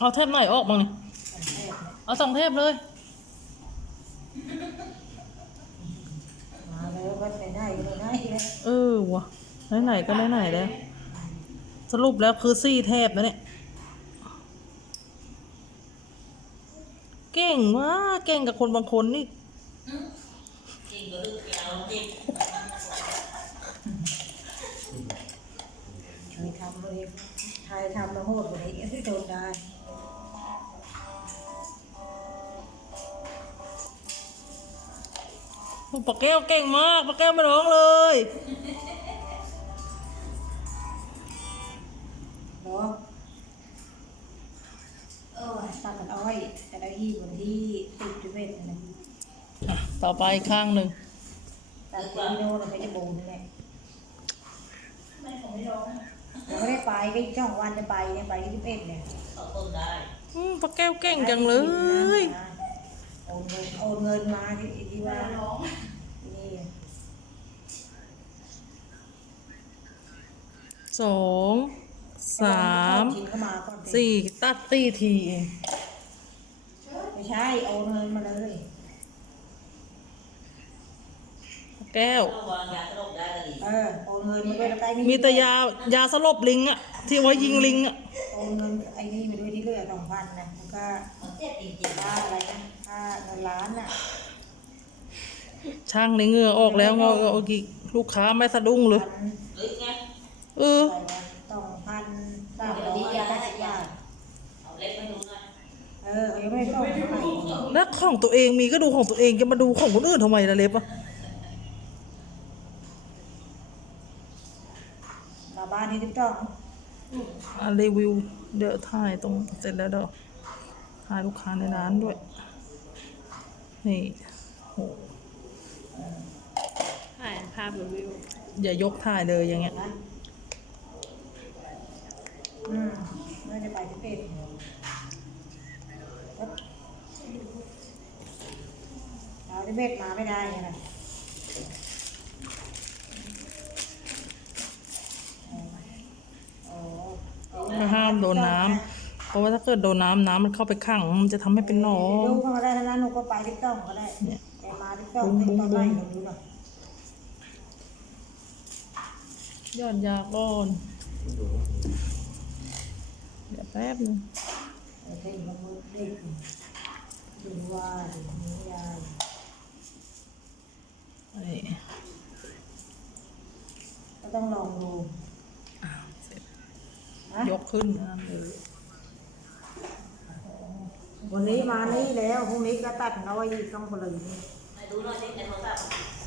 เอาเทปไหนออกบ้างนี่เอาสองเทปเลย มาแล้วก็ไปได้ก็ได้แล้วเออวะไหนๆก็ไหนๆแล้ว สรุปแล้วคือสี่เทปนะเนี่ย เก่งมากเก่งกับคนบางคนนี่เคยทำเลยไทยทำมาโหดกว่านี้ที่ทนได้ ปลาแก้วเก่งมากปลาแก้วไม่ร้องเลยเนาะเออตัดกันอ้อยจะได้ที่วันที่ติดจุดเวทนะอะต่อไปอีกข้างหนึ่งตัดที่โน่นเราไปจะบ่งนี่แหละยังไม่ได้ไปก็อีกสองวันจะไปเนี่ยไปที่จุดเวทเนี่ยอืมปลาแก้วเก่งจังเลยโอนเงินโอนเงินมาที่ที่ว่านี่สองสามชิ้นเข้ามาก่อนสิสี่ตัดสี่ทีเองไม่ใช่โอนเงินมาเลยปลาแก้วเออโอนเงินมาด้วยแล้วก็ไอ้นี่มีแต่ยายาสลบลิงอะที่ไว้ยิงลิงอะ โอนเงินไอ้นี่มาด้วยที่เหลือสองพันนะแล้วก็ค่าอะไรนะค่าเงินล้านน่ะช่างในเหงื่อออกแล้วงอเอากี่ลูกค้าไม่สะดุ้งเลยพันเอออะไรนะสองพันสามร้อยห้าสิบบาทเออเขายังไม่ได้ส่งเท่าไหร่แล้วของตัวเองมีก็ดูของตัวเองจะมาดูของคนอื่นทำไมล่ะเล็บอะมาบ้านที่ติ๊กต็อกอะ รีวิว เดี๋ยวถ่ายตรงเสร็จแล้วเดี๋ยวถ่ายลูกค้าในร้านด้วย นี่โหถ่ายภาพรีวิว อย่ายกถ่ายเลยอย่างเงี้ยนะอืมน่าจะไปที่เป็ดเอาที่เป็ดมาไม่ได้ไงนะ ก็ห้ามโดนน้ำเพราะว่าถ้าเกิดโดนน้ำน้ำมันเข้าไปขังมันจะทำให้เป็นหนองดูก็ได้ทั้งนั้นหนูก็ไปที่ต้องก็ได้เนี่ย แต่มาที่ต้องบุ้ที่งตอนบุ้ไล่งหนูดูหน่อยยอดยาก่อน เดี๋ยวแป๊บนึงเออเด็กมันมือเด็กดูว่าดูนี้ยายนี่ก็ต้องลองดูอะเสร็จนะ ยกขึ้นนะเออวันนี้มานี่แล้วพรุ่งนี้ก็ตัดน้อยอีกต้องเลยนี่ดูช้า